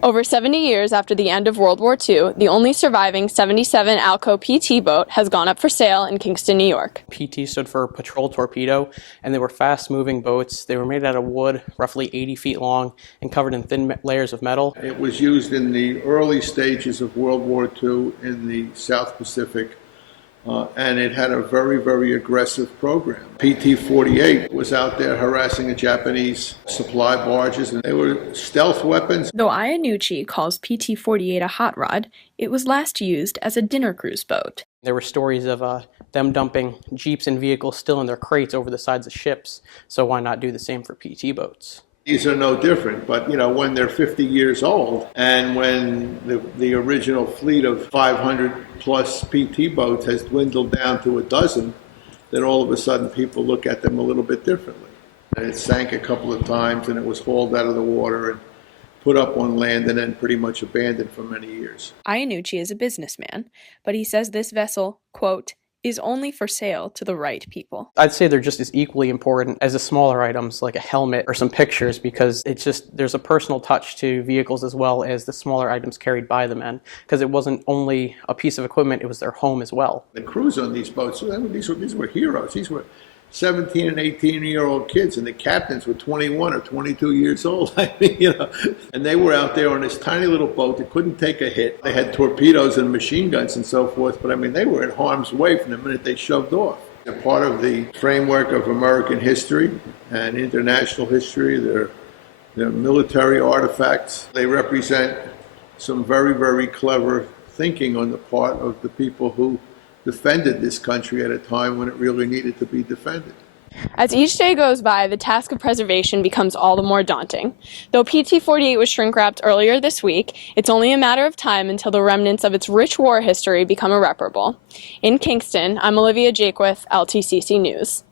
Over 70 years after the end of World War II, the only surviving 77 Alco PT boat has gone up for sale in Kingston, New York. PT stood for Patrol Torpedo, and they were fast-moving boats. They were made out of wood, roughly 80 feet long, and covered in thin layers of metal. It was used in the early stages of World War II in the South Pacific. And it had a very, very aggressive program. PT-48 was out there harassing the Japanese supply barges, and they were stealth weapons. Though Iannucci calls PT-48 a hot rod, it was last used as a dinner cruise boat. There were stories of them dumping jeeps and vehicles still in their crates over the sides of ships, so why not do the same for PT boats? These are no different, but when they're 50 years old and when the original fleet of 500 plus PT boats has dwindled down to a dozen, then all of a sudden people look at them a little bit differently. And it sank a couple of times and it was hauled out of the water and put up on land and then pretty much abandoned for many years. Iannucci is a businessman, but he says this vessel, quote, is only for sale to the right people. I'd say they're just as equally important as the smaller items like a helmet or some pictures, because there's a personal touch to vehicles as well as the smaller items carried by the men, because it wasn't only a piece of equipment, it was their home as well. The crews on these boats, these were heroes. These were 17 and 18-year-old kids, and the captains were 21 or 22 years old. And they were out there on this tiny little boat that couldn't take a hit. They had torpedoes and machine guns and so forth, but they were in harm's way from the minute they shoved off. They're part of the framework of American history and international history. They're military artifacts. They represent some very, very clever thinking on the part of the people who defended this country at a time when it really needed to be defended. As each day goes by, the task of preservation becomes all the more daunting. Though PT-48 was shrink-wrapped earlier this week, it's only a matter of time until the remnants of its rich war history become irreparable. In Kingston, I'm Olivia Jakewith, LTCC News.